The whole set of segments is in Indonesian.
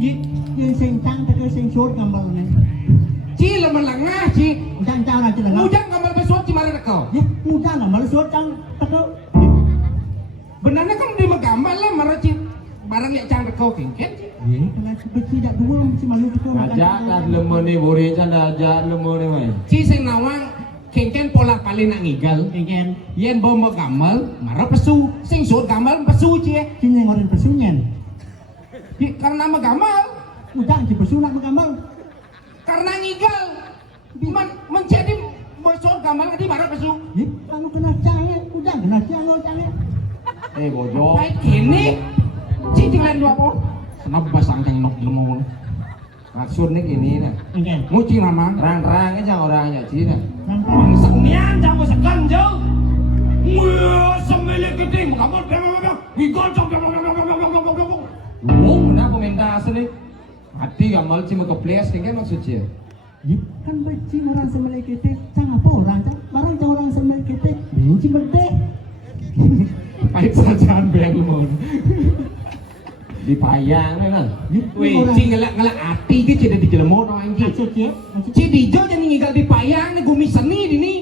Ye sing cang ta sing sốt gambar ni. Ci là mình là nga ci. Cang cang ra ci la. Ujang gambar besok ci malah kau. Ye udah gambar sốt cang ta ko. Benarnya kan dia menggambar lah marah ci. Barang yang cang kau kengken. Ye kena beci dak dua mesti malu kita makan. Ajak dah lemah ni boleh canda ajak lemah ni mai. Ci sing nawang kengken pola paling nak ngigal. Kengken. Yen bawa gambar marah pesu. Sing sốt gambar pesu ci. Cini ngorin pesunyen. Karena menggambar. Udah ci pesu nak menggambar. Karena ngigal. Menjadi besok gambar di marah pesu. Ye kalau kena cang udah kena cang lo cang. Bojo. Baik ini. Ci tinggal dua po. Kenapa basang cang nok lemong. Maksud ni gini nah. Kengken. Nguci nama. Rang-rang aja orangnya Cina. Senian jangan segan jauh. Wah, semilik gede, kamu bang, gigol jauh. Oh, kenapa minta asli? Hati gamal cuma keples kan maksudnya. Ye kan beci orang semelek ketek cang apa orang cang? Barang cang orang semelek ketek benci berde. Pahit sajaan bang lemon. Dipayang ni kan. Wih, ci ngelak hati ki ci di jelemo no anjing. Maksud ye? Ci dijo jadi ngigal di payang ni gumi seni dini.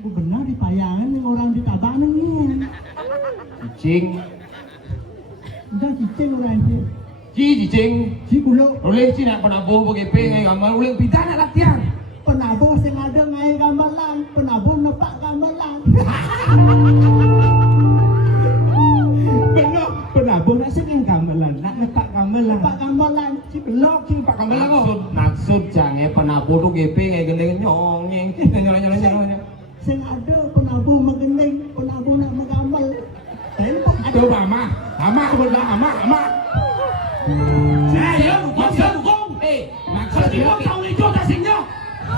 Bu benar di payangan yang orang di tabanan ni. Cicing. Udah cicing orang itu. Cicing. Si kulo Oleh Cina penabuh bagi pengai gamal ulang Pidana latihan. penabuh sing ada ngai gamelan, penabuh nepak gamelan. Benar, penabuh nak sing gamelan, nak nepak gamelan. Nepak gamelan. Ci belok ci pak gamelan kok. Maksud jangan penabuh tu GP ngai gendeng nyong nyong. Sing ada penabuh megendeng, penabuh nak megamel. Tembok ada. Tuh ama benar ama. Saya maksud kong. Maksud dia tahu ni jo tak singnya.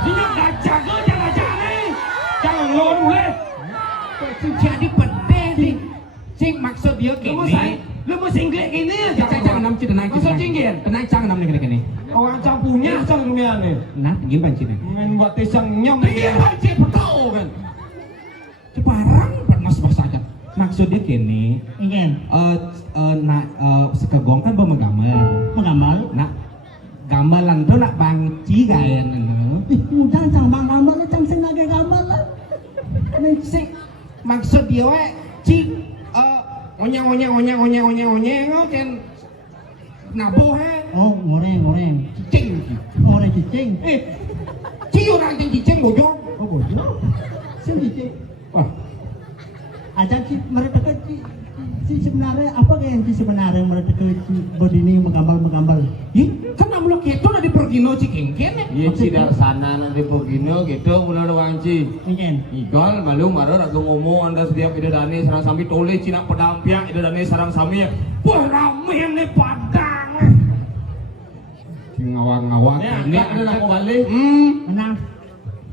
Dia dah jaga jangan ni. Jangan lon boleh. Sing jadi pedih ni. Sing maksud dia gini. Lu mau singlek ini aja. Jangan nam cina naik. Maksud cingin. Tenang jangan nam ni. Orang cang punya cang dunia ni. Nah, gini banci ni. Main buat tisang nyom. Dia banci betul kan. Ceparang panas bahasa aja. Maksud dia gini. Ingin Sekegong kan bawa gamel. mengamal. Nak gamelan tu nak bangci gaya nana. Udah cang bang gamal, cang sing lagi gamal lah. Sing maksud dia we ci onyang kan nabuh he Oh, goreng. cicing. Goreng cicing. Ci orang yang cicing bojong. Oh, bodoh. Sing cicing. Wah, Aja ci mereka ci sebenarnya apa yang ci sebenarnya mereka ci berdini menggambar. kan namlo keto na di pergino ci kengken. Iya Cina sana nanti begini gitu mulai wanci. Ingin. Igal malu marah aku ngomong anda setiap ide dani sarang sami tole Cina pedampiang ide dani sarang sami. Wah, rame ni padang. Ngawak-ngawak Ini ada nak balik. Mana?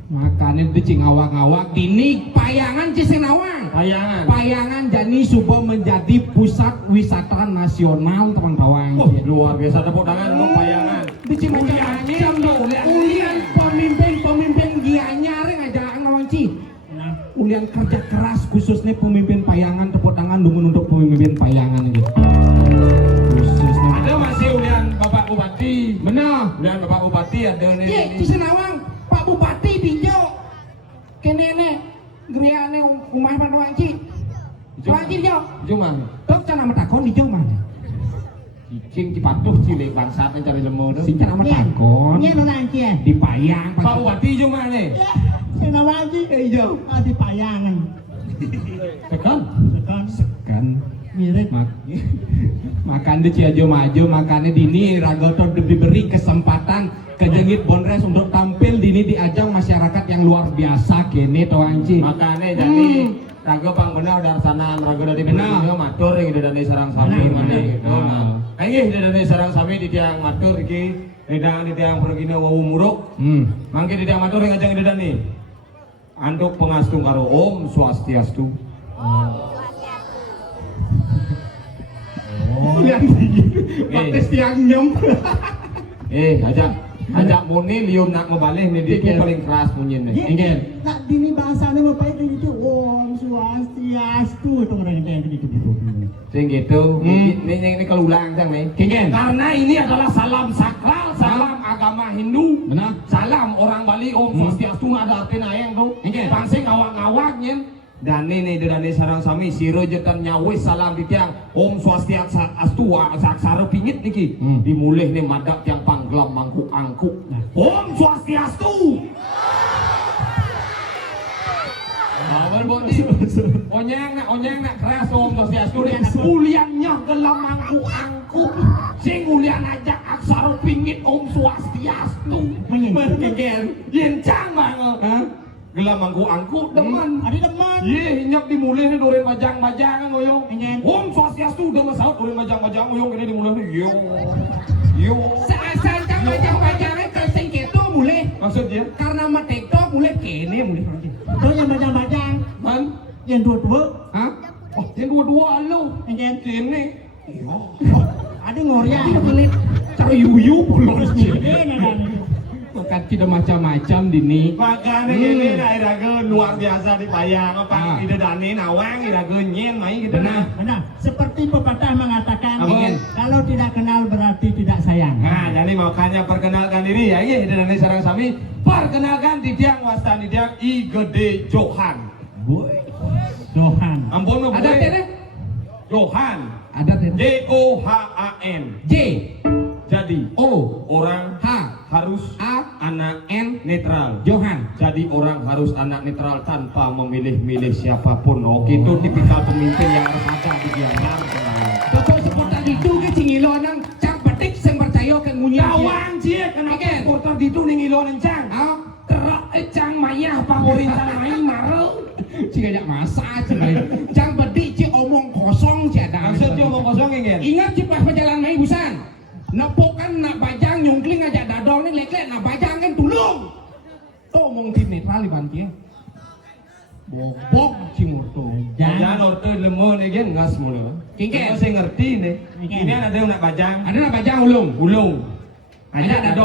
Makanin di cing ngawak-ngawak dini payangan ci Senawang. Payangan jadi sudah menjadi pusat wisata nasional teman-teman. Oh, luar biasa tepuk tangan untuk payangan. Di Cimacan ulian pemimpin gianyar ngajak ngawanci. Ulian kerja keras khususnya pemimpin payangan, tepuk tangan dulu untuk pemimpin payangan gitu. Khususnya. Ada masih ulian Bapak Bupati. Benar. Ulian Bapak Bupati ada nih. Ye, di Senawang Pak Bupati tinjau. Kene geriane umah mana wanci. Wanci jauh. Cuma Dok cana matakon di jauh mana? cicing cipatuh cilik bangsat mencari lemur. Sing cana matakon. Nya orang cie. Di payang. Pak Bupati cuma nih. Ya, sing nawaji hijau. Di payangan. Tekan. Sekan. Mirip. Makan di Ciajo maju, makannya dini Ragoto diberi kesempatan kejengit Bonres untuk tampil dini di ajang masyarakat yang luar biasa kini toanci. Makanya jadi raga pang benar dari sana raga dari benar matur yang dari sarang sami mana gitu. Ayo dari sarang sami di tiang matur iki, di tiang pergina wawu muruk. Mangke di tiang matur yang ajang dari anduk pengastung karo Om Swastiastu. Lihat lagi, pates tiang nyem. Ajak Ajak muni liun nak ngebalik nih itu paling keras bunyinya. Ingin. Nak dini bahasanya bapak itu Om Swastiastu itu orang yang gitu. Sing gitu. Ini kelulang sang nih. Ingin. Karena ini adalah salam sakral, salam agama Hindu. Benar. Salam orang Bali Om Swastiastu ada artinya yang tuh. Ingin. Pangsing awak-awaknya. Dan ini dari sarang sami siro jetan nyawis salam di tiang Om Swastiastu aksara pingit niki dimulih nih madak yang panggelam mangku angku Om Swastiastu. Onyeng nak keras Om Swastiastu uliannya gelam mangku angku sing ulian aja aksara pingit Om Swastiastu Mengen. yencang banget. Gelam angku demen. Ada teman. Ye hinyak dimulih nih doren majang-majangan ngoyong. Ingin. Om Swastiastu udah masaut doren majang-majang ngoyong ini dimulih nih yo. Seasal kang majang-majangnya ke sing keto mulai Maksudnya? karena mah TikTok mulai kene mulai. Itu yang bajang-bajang. Man? Yang dua-dua. Hah? Oh, yang dua-dua lu. Ingin. Kene. Ada ngorya. Mulai Cari yuyu belum. makan tidak macam-macam dini. Makanya ini iraga luar biasa dipayang apa ide dani nawang iraga nyen mai gitu nah. Benar. Seperti pepatah mengatakan, Apa? kalau tidak kenal berarti tidak sayang. Nah, jadi makanya perkenalkan diri ya, iya ide dani sarang sami. Perkenalkan di tiang wastan di tiang I Gede Johan. Johan. Ampun Ada tene? Johan. Ada tene. Johan. J Jadi O orang H harus A anak N netral. Johan. Jadi orang harus anak netral tanpa memilih-milih siapapun. Oh, itu tipikal pemimpin yang harus ada di Gianyar. Betul seperti itu ke cingilo nang cang petik sing percaya ke ngunyah. Kawan cie kenapa supporter gitu ning ilo nencang? Ah, Terak cang mayah panguritan mai marel. jika jak masak cang petik ci omong kosong ci ada. Maksudnya omong kosong ingin. Ingat ci pas perjalanan mai busan. Nepokan nak bajang nyungkling aja dadong ni lek-lek nak bajang kan tulung. To omong tim netral di bantia. Bobok cimurto. Jangan order lemon ingin ngas mulu. Kengken. Saya ngerti nih. Ini ada yang nak bajang. Ada nak bajang ulung. Ulung. Ada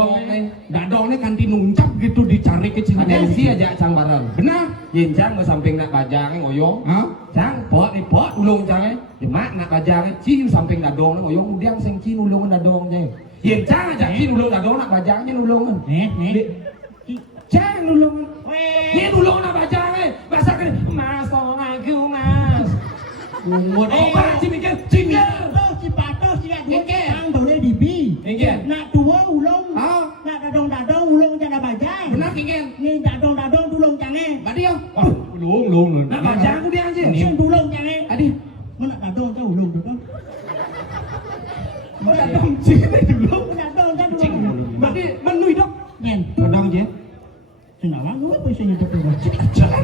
dadong ni kan dinuncap gitu dicari ke Ada Cina. si aja cang bareng. Benar? Yin cang mau samping nak bajang ngoyong. Hah? Cang pot ni pot ulung cang mak nak bajang ci samping dadong ngoyong udiang sing ci ulung dadong je. Yin cang aja ci ulung dadong nak bajangnya ulung. Cang ulung. Ye dulu nak bajang bahasa kan mas tolong aku mas. Umur Apa sih mikir cinggal. Si patos si Ingin. Ang boleh dibi. Ingin. Nak dua ulung. Ah, Nak dadong-dadong ulung jangan bajang. benar kingen. Ni dadong-dadong tulung jangan. Badi yo. Ulung. Nak bajang aku dia aja. Sing tulung jangan. Adi. Mana dadong ke ulung tu kan? Mana dong cing dulu. Dadong kan Cing. ulung. Badi menui dok. Nyen. dadong je. Senawang apa sih itu tu? Jalan.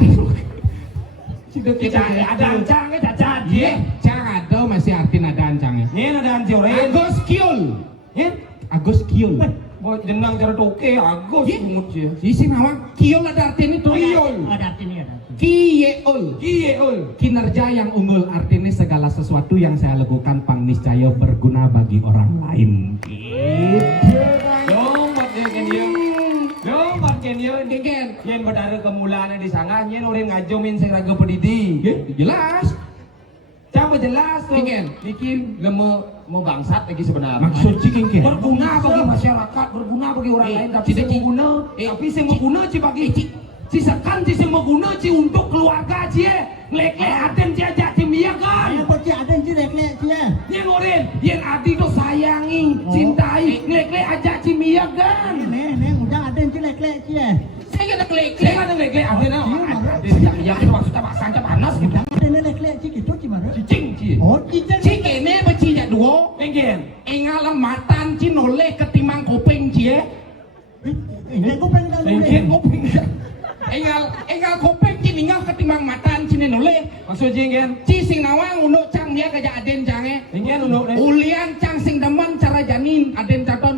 Kita ada cang cacat. Ye, cang ada masih arti nada ancangnya. Ni ada anjore. Agus Kiul. Ye. Agus Kiul. Mau jenang cara toke agus umut je. Isi nama Kiul ada arti ini tuh. Ada artinya ada. Kiyeul. Kiyeul. Kinerja yang unggul artinya segala sesuatu yang saya lakukan pangniscaya berguna bagi orang lain. Gitu. Dong buat dia kan dia. Dong buat kan dia. Genggen. Yen berdarah kemulaan di sana, yen orang ngajomin sing raga pedidi. Jelas. Coba jelas tuh. Genggen. Bikin lemo mau bangsat lagi sebenarnya. Maksud ciking ke? Berguna bagi masyarakat, berguna bagi orang lain, tapi Cik, sing guna, tapi sing guna ci bagi ci sekan ci sing guna ci untuk keluarga ci. Lek-lek aden ci aja ci mia kan. Ayah peci ada yang lek-lek dia. Yen oren, yen adi tuh sayangi, cintai, lek-lek aja ci mia kan. Neh, udah ada yang lek-lek dia. Saya kena klik. Saya kan lek-lek aden yang itu maksudnya pasangan panas gitu. Ada yang lek-lek dia gitu gimana? Cicing ci. Oh, cicing. Cik ini beci ya dua. Pengen. Engal matan ci noleh ketimbang kopeng cie. Ini aku pengen tahu. Pengen koping. Engal kopeng ci ninggal ketimbang matan ci noleh. Maksud jenggen. Ci sing nawang unduk cang dia kaja aden cange. Pengen unduk deh. Ulian cang sing demen cara janin aden caton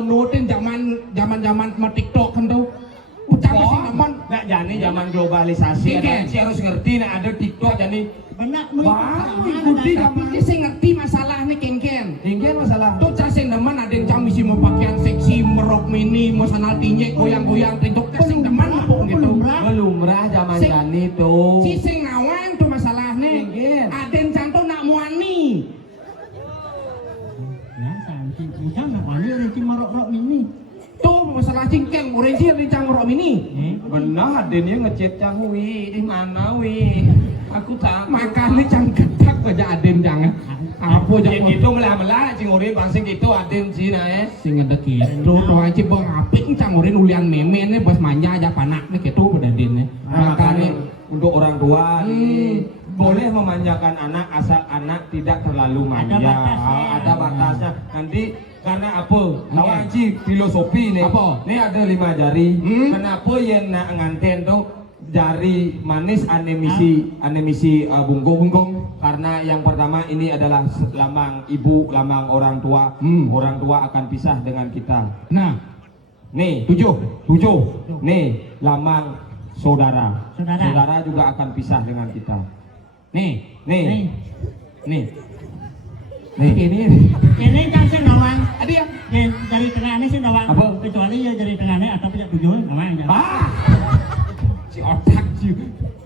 nurutin zaman TikTok kan tuh. Ucap sing demen. Nak jani zaman globalisasi Ingin. ada, si harus ngerti nak ada TikTok jani. Benak Wah, ikuti Tapi ci sing ngerti masalahnya kengken. Ingin masalah. Tuh cara sing demen aden cang misi mau pakaian seksi merok mini sanal tinjek goyang-goyang tinjok sing demen pun gitu. Lumrah zaman Sing- jani tuh. Si sing nawang tuh masalahnya. Nggih. Aden canto nak muani. Ya, santi. Bukan nak wani orang cuma rok-rok mini. Tuh masalah cingkeng orange di cangkrok ini. Benar, Adennya ngechat Cang Wi, di mana Wi? Aku tak Makanya cang ketak aja Aden jangan. Apa aja ya gitu melah-melah cing urin pangsing gitu Aden sih nah sing ngedek gitu. Doa aja bang apik cang orin ulian memen bos manja aja panaknya gitu pada Aden. makanya untuk orang tua Hmm. ini boleh memanjakan anak asal anak tidak terlalu manja. batasnya. Ada batasnya. Nanti karena apa? Tahu Oke. Anci filosofi nih. Apa? Nih ada 5 jari. Hmm. Kenapa yang nak nganten tuh jari manis anemisi bunggong karena yang pertama ini adalah lambang ibu, lambang orang tua. Orang tua akan pisah dengan kita. Nah, Nih, 7. 7. Nih, lambang saudara. Saudara. Saudara juga akan pisah dengan kita. Nih, Nih, nih. nih. Ini Ini kan sih nawang. ada ya? Dari tengahnya sih nawang. Apa? Kecuali ya dari tengahnya atau punya tujuan nawang. Ah, si otak si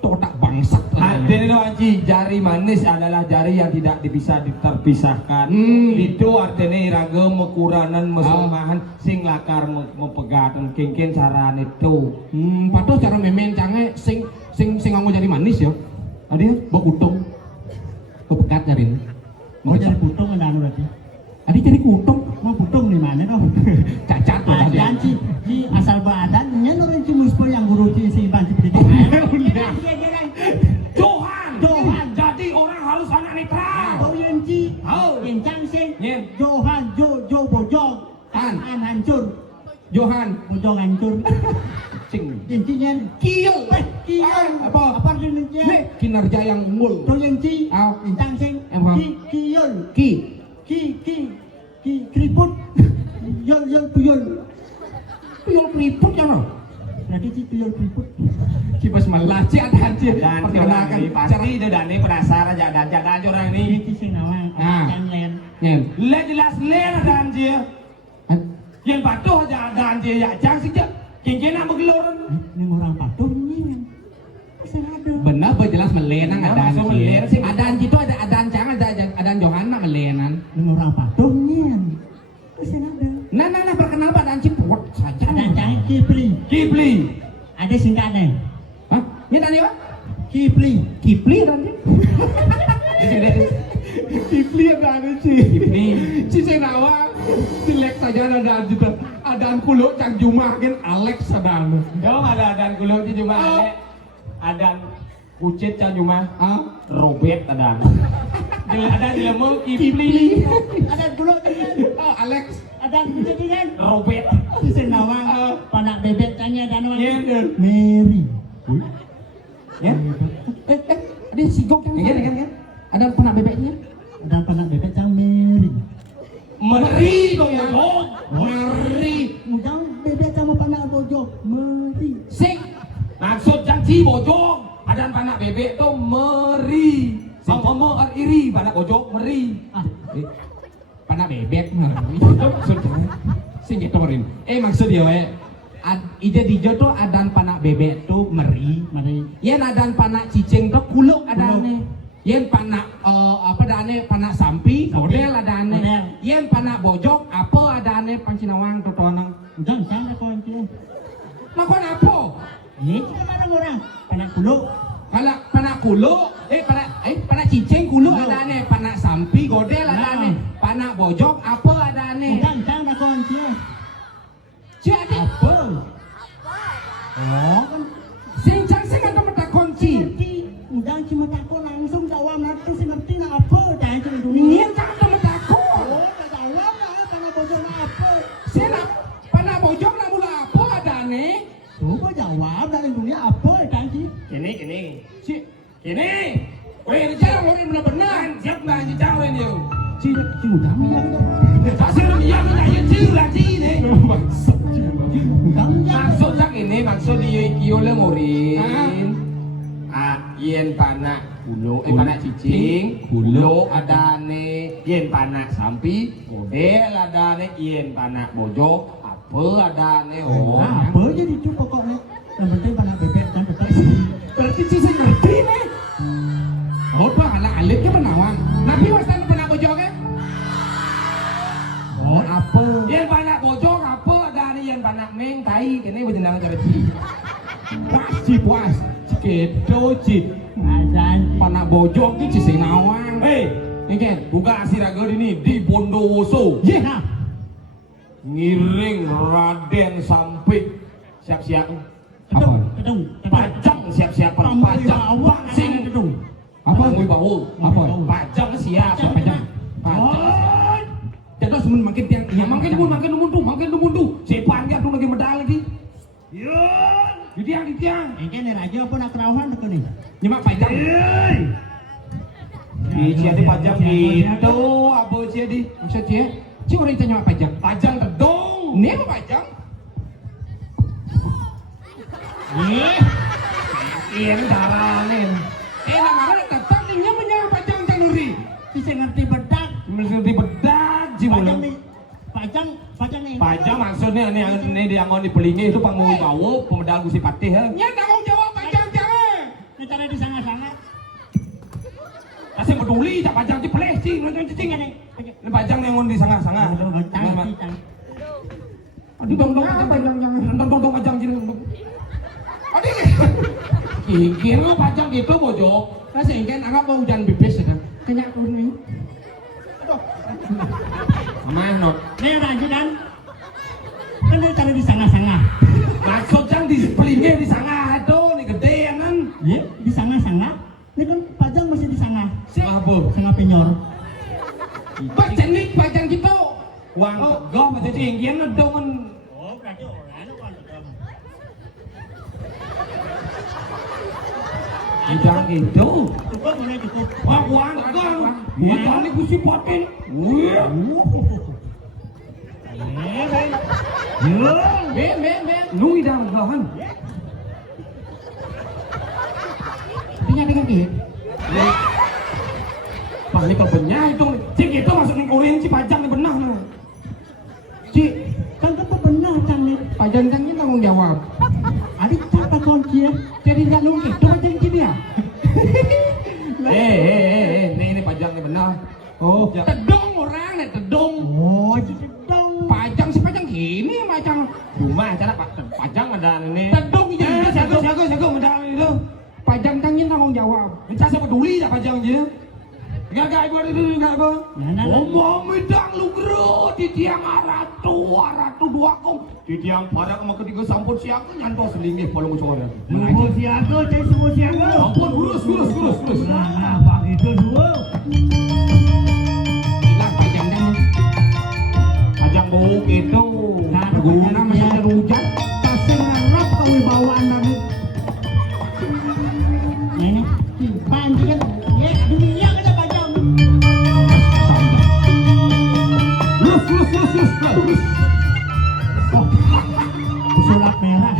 otak bangsat. Jadi itu Anci, jari manis adalah jari yang tidak bisa terpisahkan. Itu artinya iraga mekuranan mesemahan sing lakar mepegatan kengken caraan itu. Patuh cara memen cange sing ngomong jadi manis ya. Ada ya? Bawa kutung. Kepekat jarin. Mau jadi putung ada anu berarti. Ada jadi kutung. Mau putung di mana dong? Cacat loh tadi. Adan si asal badan nya orang si muspo yang guru si banci pendidikan. Johan, jadi orang harus anak netral. Kau yang ci, Oh. yang cangsen, Nyen. Johan, Jo bojong, An. hancur, Johan. bojong hancur. Sing. Intinya Kiel. kian, Apa? apa artinya? Nih kinerja yang unggul. Kau yang ci, Au. yang cangsen, Apa? kiol, Ki. keriput, yol tuyul. Tuyul keriput ya no. Berarti si tuyul keriput. Kibas malah ci ada haji. Dan orang Perkenalkan ini pasti itu dan ini penasar aja dan orang ini. Ini si nawang, Ah. len. Nyen. Le jelas le ada anjir. Yang patuh aja ada anjir ya jang sih je. Kengken nak bergeloran. Ini orang patuh ini kan. Bisa ada. Benar jelas melenang Benar, ada maksud melen sih. Ada itu ada adan jangan ada Johanna melenan. Ini orang patuh ini kan. Bisa ada. Nah perkenal Pak Danci buat saja. Ada cangin Kipli. Kipli. Ada singkatnya. Hah? Ini tadi apa? Kipli. Kipli tadi. Kipli ada sih. Kipli. Si Senawa dilek saja ada juga. Adaan kulo cang Jumah kan Alex adaan. Dong ada adan kulo di cuma ada adan kucit can cuma Ah, Robert ada. Ada di lemong Kipli. Ada dulu kan. Oh, Alex. Ada jadi kan. Robert. Di Senawang. Panak bebek tanya dan Iya. Mary. Ya. Ada sigok kan? Kan. Ada pernah bebeknya? Ada panak bebek cang Mary. Meri dong ya. Oh. Mari. Mudah bebek sama panak bojo. Mary. Sing. Maksud janji bojong. Ada panak bebek tuh meri. Sama iri panak bojong meri. Ah, Panak bebek mari. Maksudnya. Sing gitu Rin. Maksud dia ide dijo tuh adan panak bebek tuh meri. mari. Yen adan panak cicing tuh kuluk adane. Yen panak apa adane panak sampi, model adane. Model. Yen panak bojok apa adane pancinawang totonang. Udah cang aku nanti. Nah kon apa? Ini cuma orang panak kulo. Kalau panak kuluk, panak cicing kuluk adane, panak sampi, godel adane, panak bojok apa adane. Udah cang aku nanti. Jadi Apa? Oh kan. sing ada mata kunci. Ngerti. Udah cuma takut langsung jawab nanti si ngerti nak apa. Jangan cuma dunia. Ini cang ada mata kun. Oh, tak jawab lah. Panak bojo nak apa. Sina panak bojok nak mula apa adane? Coba jawab dari dunia apa janji. Ini. Si Ini. Weh, jangan orang benar-benar. Siap nggak anjir jauh ini. Si udah bilang. Hasil dia menjadi ciu lagi nih. Udah bilang. Maksud sak ini maksud dia kio lengorin. Yen panak kulo, panak cicing, kulo adane, yen panak sampi, model adane, yen panak bojo, apa ada nih. Oh. Nah, apa jadi itu pokoknya. Yang penting banyak bebek dan tetap sih. Berarti sih saya ngerti nih. Oh, tuh anak alitnya menawang. Nabi wasan pernah bojok ya? Oh, apa? Yang banyak bojok apa ada nih yang banyak meng tai kene berjenang kerji. Puas sih puas. Kedo cik. Ada Panak bojok ki sing nawang. Hei, Ini kan? buka Siraga ini di Bondowoso. Ye. nah. Ngiring Raden sampai siap-siap. Apa? Kedung. Pajang siap-siap pajang. Sing kedung. Apa? Ngui bau. Apa? Pajang siap. Siapa jam? Jadi semen makin tiang. Ya makin dumun tu. Sepan dia tu lagi medal lagi. Ya. Di tiang. Ini kan raja apa nak kerawan dekat ni. Nyemak pajang. Di Ciati pajang itu apa Ciati? Maksud dia? Cik orang itu nyemak pajang. Pajang tedong. Ini apa pajang? Iya daranin. Namanya tetap ini menyemak pajang tanuri. Bisa ngerti bedak. Mesti bedak Pajang Cimul. ni. Pajang ni. Pajang maksudnya ini dia ngoni pelingi itu panggung bawo pemedal gusi patih ha. Nya tanggung jawab pajang jangan. Ini cara di sangat-sangat. Kasih peduli tak pajang di peleh cing macam cing ini. Ini pajang yang ngoni sangat-sangat. Aduh dong pajang jangan. Dong pajang cing. Aduh. Kira pajang gitu bojok. Rasanya ingin anggap mau hujan bibis ya kan? Kenyak kuning. Manot. Ni raja kan. Kan dia cara di sangat-sangat. Maksud jang di pelingi di sana tuh nih gedean kan. Ya, di sangat-sangat. Ni kan pajang masih di sangat. Apa? Sangat penyor. Pajang nih pajang gitu. Wang tegok macam cinggian ngedongan. Oh, berarti orang itu kan tegak. Idang gitu. Cukup mulai cukup. Wah, wang tegok. Idang ni gusi patin. Wih. Ben. Lu idang gahan. Tinggal dengan dia. Pas ni kau benyai itu. Cik itu masuk ni korin si pajang ni benar nah. Cik, kan kau benar kan ni. Pajang jangan tanggung jawab. Adik siapa kunci ya? Jadi nggak nunggu itu pajang dia. Ini pajang ni benar. Oh. Tedong orang nih tedong. Oh, cik dong. Pajang si pajang ini pajang. Cuma cara pajang ada ni. Tedong jadi Jago medal itu. pajang jangan tanggung jawab. Minta saya peduli tak pajang je. Gak buat itu gak apa. Ngomong midang lu gero di tiang aratu dua kong. Di tiang pada sama ketiga sampun siaga nyantos selinggih palung sore. Semua siaga, cik semua siaga. Ampun gurus. Nah, begitu dua. Hilang pajang jangan. Pajang bau itu. Guna masih ada hujan. Kasih ngarap kewibawaan tadi. Ini, panji kan. Ya, dunia kita pajang. Lurus. Sulap merah.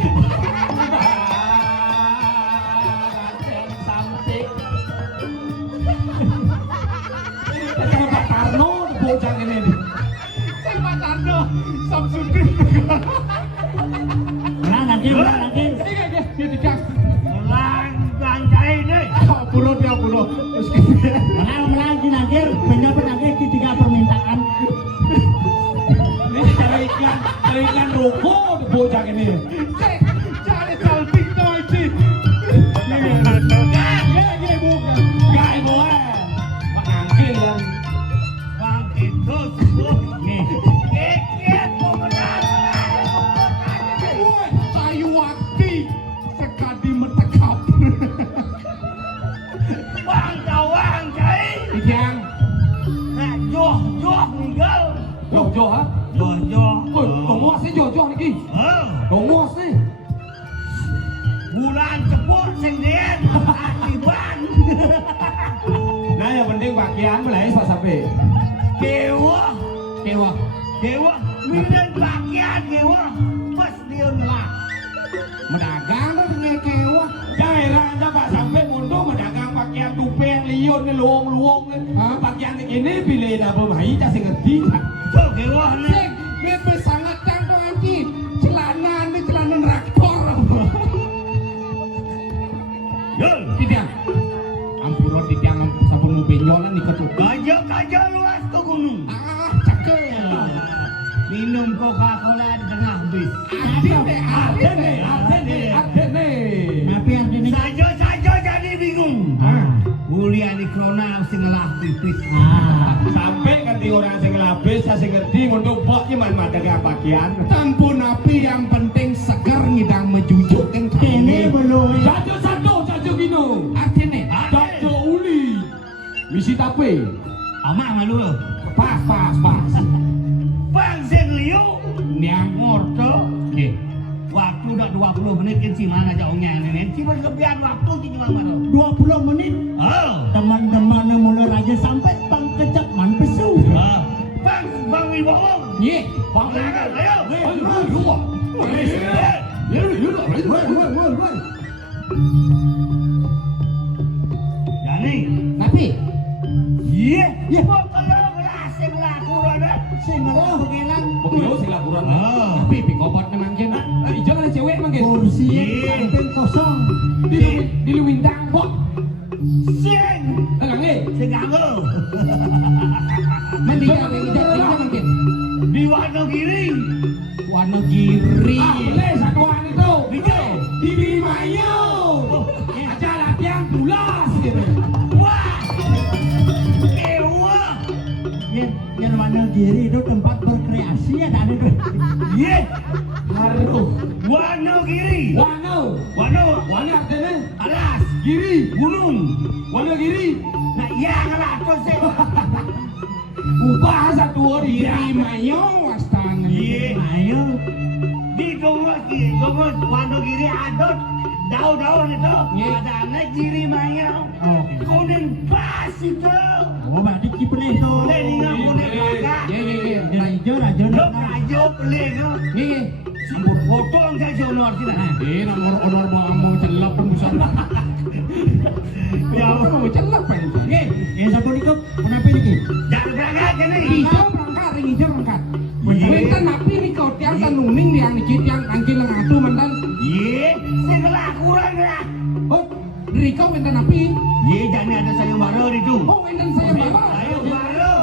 Pak Tarno bocang ini. Pak Tarno, Samsudin. Nah, nanti. Dia tidak. Lantai ini. Pulau. Melagi nanti, pendapat nanti ketika permintaan. Ini cari iklan rokok bocang ini. Cari salting toy sih. Gak bukan. Gak boleh. Pak Angkil kan. Bang itu nih. Woi, sayu wakti sekadi metekap. Bang cai. Yang Joh meninggal. Jojo ha? Joh. Tunggu sih Jojo lagi. Tunggu sih. Bulan cepur sendirian akiban. Nah yang penting bagian mulai sampai. Kewa. Milih bagian kewa. Mas diun lah. Medagang tuh punya kewa. Jangan Pak sampai mundur mendagang pakaian tupe liun ni luong ni. Pakaian ini pilih dah pemain cah ngerti. So kewa ni. Bebas sangat cantik anjing. Artene. Tapi artinya Saja jadi bingung. Kuliah di krona sing ngelah pipis. Sampai ganti orang sing labis saya ngerti untuk bok gimana mata bagian. Tampun api yang penting segar ngidang menjujukkan ini belum. Jajo gino. Artene. Jajo uli. Misi tape. Amak malu lo. Pas. Bang sing liu Niang ngorto. Nggih. Waktu udah 20 menit kan si mana jauhnya ini. Cuma kelebihan waktu di mana mana. 20 menit Oh. teman-teman yang mulai raja sampai Bang Kecap man pesu. Bang Wibowo. Nggih. Bang Laga, ayo. Yani. Tapi Iya. Kok kalau berhasil lakukan Sing ngelah begelan Beliau sing laporan. tapi pikobot mangkin. Jangan cewek mangkin. kursi Iya. samping kosong. Di luwindang kok. Sing. Tenang Sing nganggo. Mandi gawe ijat mangkin. Di Wonogiri. Wonogiri. Boleh satuan itu. Bisa. Di Bimayo. Aja latihan pulas gitu. Wah. Ewa. Yang mana kiri itu tempat berkreasi ya ada itu. Iya. Haruh. Wonogiri. Wano. Wano. Wano artinya Alas. giri. Gunung. Wonogiri. Nah, iya ngelato sih. Ubah satu hari. Bimayo wastana. Iya. Ayo. Di Gomos Wonogiri adot. Daun-daun itu. Iya. Ada anak jiri mayau. Oke. Kuning pas itu. Oh berarti kipelih tuh. Leningan kuning maka. Iya. Raja raja. Lo kajo pelih itu. Nih. Sambut potong saja honor sini. Nomor honor mau celap pun bisa. Ya, Mau celap kan. Oke, yang satu ikut kenapa ini? jangan berangkat kan nih. Hijau berangkat. Wenten napi nih kau tiang tanuning yang dikit yang angkin ngatu mantan. Iya, segala kurang lah. Oh, dari kau wenten napi. Iya, jangan ada sayur baru itu. Oh, wenten saya bapak. Sayur baru.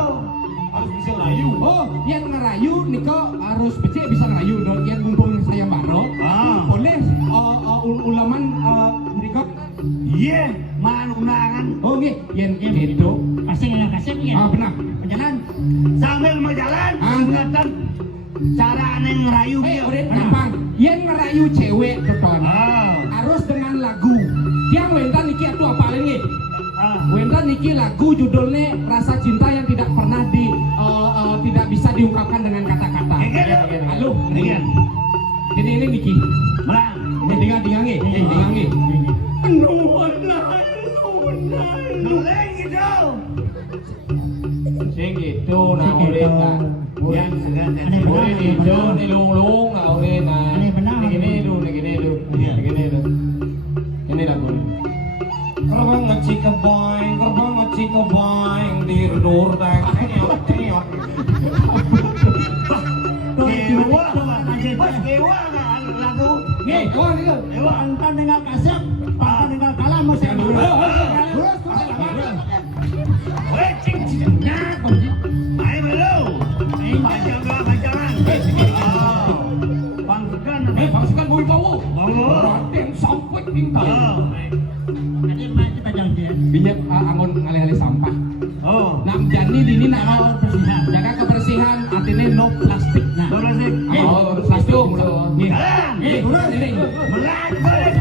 Harus bisa ngerayu. Oh, yang ngerayu niko harus becek bisa ngerayu dong. Yang mumpung saya baru. Ah. Boleh ulaman niko. Iya, man undangan. Oh, nggih, yang gitu. Kasih ya kasih ya. Benar. Penjalan. Sambil berjalan, ingatan cara aneh ngerayu. Udah gampang. Yang ngerayu cewek tuan. Ah. Harus dengan lagu. Yang wentan niki itu apa lagi? Ah. Wentan niki lagu judulnya Rasa Cinta yang tidak pernah tidak bisa diungkapkan dengan kata-kata. Halo, Dengan. jadi ini niki. Bang. Dengar nge. Boleh gitu. Sing gitu nah ulit nah. Yang segala Ulit itu nilung-lung nah ulit nah. Gini lu. Ini lagu. Kerbang ngecika boy, dirdur tang. Tenyot. Kewa. Pas kewa nggak lagu. Nge, oh gitu. Kewa. Pantan dengan kasep, pantan dengan kalah masih ada. Weh, cing. Nah, kunci. Ayo belum. Panjangan. Bangsukan. Pasukan bui bawu. Bawu. Raden sampai tinggal. Ada macam panjang dia. Binyak angon ngalih-alih sampah. Oh. Nam jani dini nak Kebersihan. jaga kebersihan, artinya no plastik. Nah, Berasik. plastik. Oh, plastik. Nih. Jalan. Nih, ini. Melaju balik.